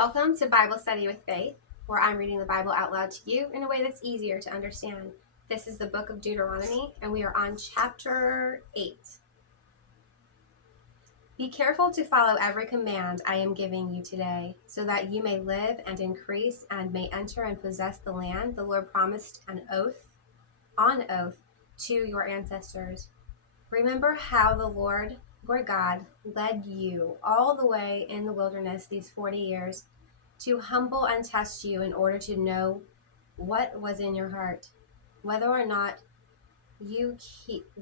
Welcome to Bible Study with Faith, where I'm reading the Bible out loud to you in a way that's easier to understand. This is the book of Deuteronomy, and we are on chapter 8. Be careful to follow every command I am giving you today, so that you may live and increase and may enter and possess the land the Lord promised on oath to your ancestors. Remember how the Lord your God led you all the way in the wilderness these 40 years to humble and test you in order to know what was in your heart, whether or not you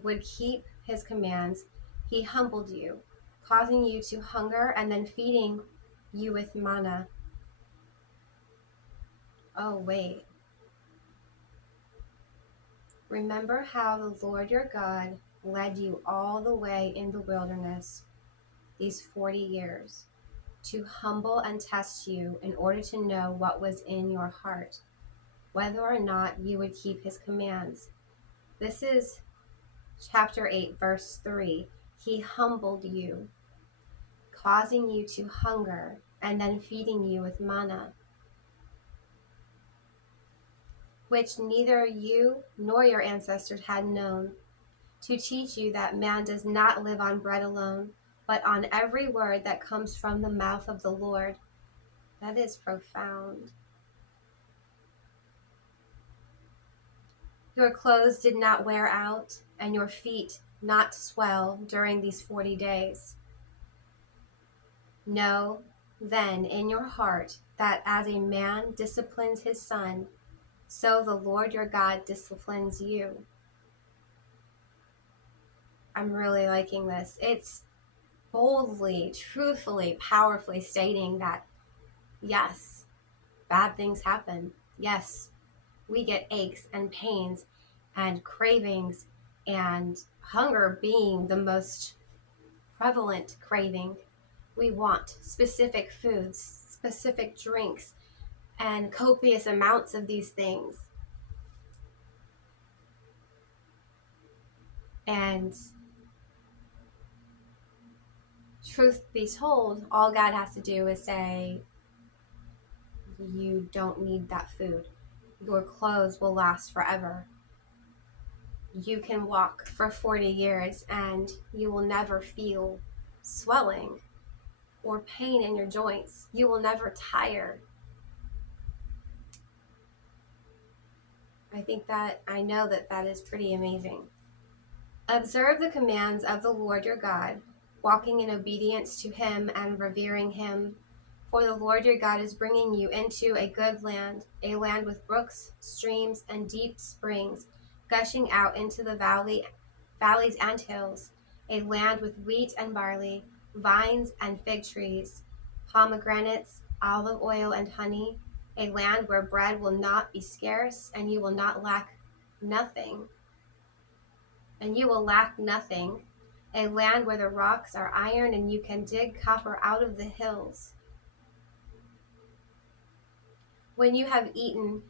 would keep his commands. He humbled you, causing you to hunger and then feeding you with manna. Oh, wait. Remember how the Lord your God led you all the way in the wilderness these 40 years to humble and test you in order to know what was in your heart, whether or not you would keep his commands. This is chapter 8, verse 3. He humbled you, causing you to hunger and then feeding you with manna, which neither you nor your ancestors had known, to teach you that man does not live on bread alone, but on every word that comes from the mouth of the Lord. That is profound. Your clothes did not wear out, and your feet not swell during these 40 days. Know then in your heart that as a man disciplines his son, so the Lord your God disciplines you. I'm really liking this. It's boldly, truthfully, powerfully stating that, yes, bad things happen. Yes, we get aches and pains and cravings, and hunger being the most prevalent craving. We want specific foods, specific drinks, and copious amounts of these things. And truth be told, all God has to do is say, you don't need that food. Your clothes will last forever. You can walk for 40 years and you will never feel swelling or pain in your joints. You will never tire. I know that is pretty amazing. Observe the commands of the Lord your God, walking in obedience to him and revering him. For the Lord your God is bringing you into a good land, a land with brooks, streams, and deep springs, gushing out into the valleys and hills, a land with wheat and barley, vines and fig trees, pomegranates, olive oil and honey, a land where bread will not be scarce, and you will lack nothing, a land where the rocks are iron and you can dig copper out of the hills. When you have eaten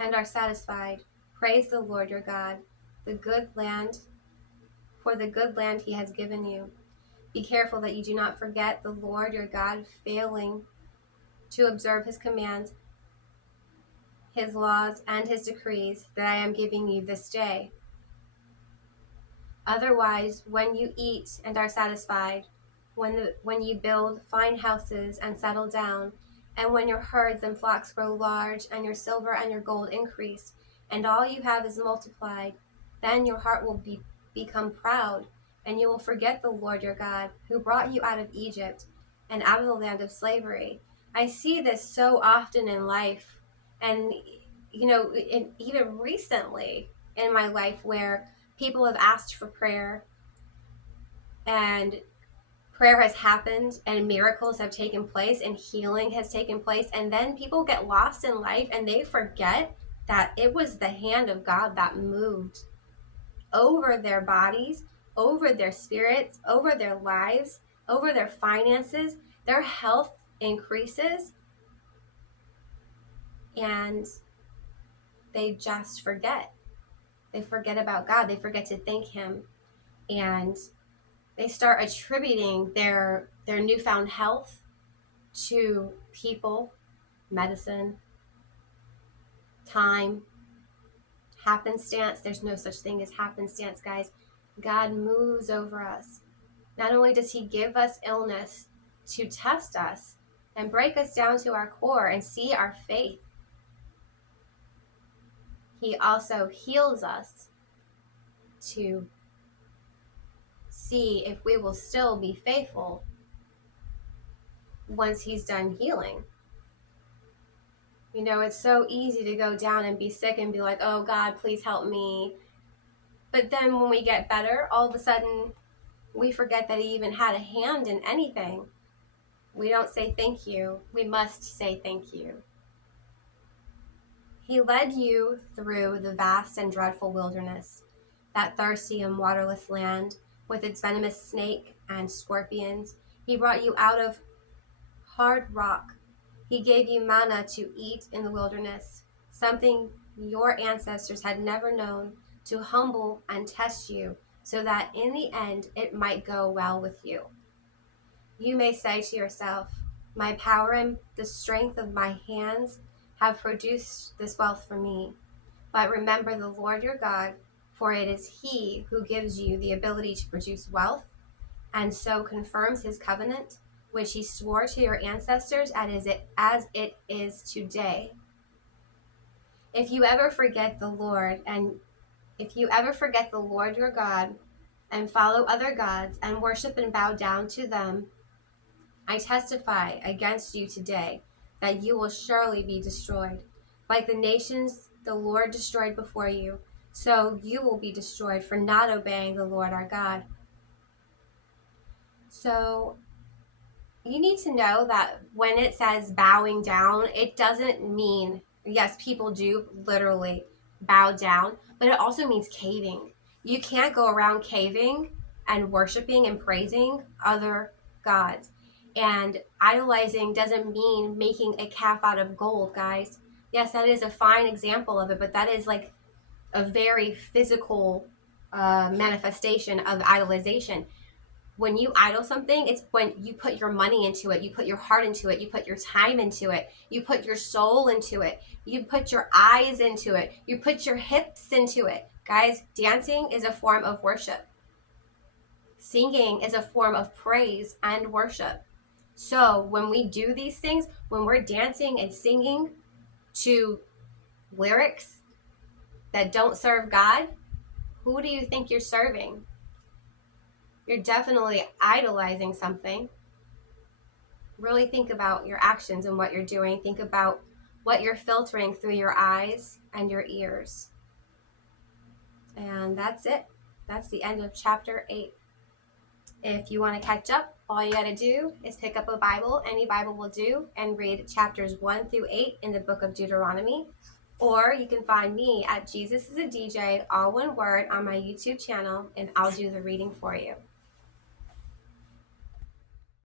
and are satisfied, praise the Lord your God, for the good land he has given you. Be careful that you do not forget the Lord your God, failing to observe his commands, his laws, and his decrees that I am giving you this day. Otherwise, when you eat and are satisfied, when you build fine houses and settle down, and when your herds and flocks grow large, and your silver and your gold increase, and all you have is multiplied, then your heart will become proud, and you will forget the Lord your God, who brought you out of Egypt and out of the land of slavery. I see this so often in life, and even recently in my life, where people have asked for prayer, and prayer has happened, and miracles have taken place, and healing has taken place, and then people get lost in life and they forget that it was the hand of God that moved over their bodies, over their spirits, over their lives, over their finances. Their health increases, and they just forget. They forget about God. They forget to thank him, and they start attributing their newfound health to people, medicine, time, happenstance. There's no such thing as happenstance, guys. God moves over us. Not only does he give us illness to test us and break us down to our core and see our faith, he also heals us to see if we will still be faithful once he's done healing. You know, it's so easy to go down and be sick and be like, oh God, please help me. But then when we get better, all of a sudden we forget that he even had a hand in anything. We don't say thank you. We must say thank you. He led you through the vast and dreadful wilderness, that thirsty and waterless land with its venomous snake and scorpions. He brought you out of hard rock. He gave you manna to eat in the wilderness, something your ancestors had never known, to humble and test you, so that in the end it might go well with you. You may say to yourself, my power and the strength of my hands have produced this wealth for me. But remember the Lord your God, for it is he who gives you the ability to produce wealth, and so confirms his covenant, which he swore to your ancestors as it is today. If you ever forget the Lord your God, and follow other gods and worship and bow down to them, I testify against you today that you will surely be destroyed. Like the nations the Lord destroyed before you, so you will be destroyed for not obeying the Lord our God. So you need to know that when it says bowing down, it doesn't mean, yes, people do literally bow down, but it also means caving. You can't go around caving and worshiping and praising other gods. And idolizing doesn't mean making a calf out of gold, guys. Yes, that is a fine example of it, but that is like a very physical manifestation of idolization. When you idol something, it's when you put your money into it, you put your heart into it, you put your time into it, you put your soul into it, you put your eyes into it, you put your hips into it. Guys, dancing is a form of worship. Singing is a form of praise and worship. So when we do these things, when we're dancing and singing to lyrics that don't serve God, who do you think you're serving? You're definitely idolizing something. Really think about your actions and what you're doing. Think about what you're filtering through your eyes and your ears. And that's it. That's the end of chapter 8. If you want to catch up, all you got to do is pick up a Bible, any Bible will do, and read chapters 1 through 8 in the book of Deuteronomy. Or you can find me at Jesus is a DJ, all one word, on my YouTube channel, and I'll do the reading for you.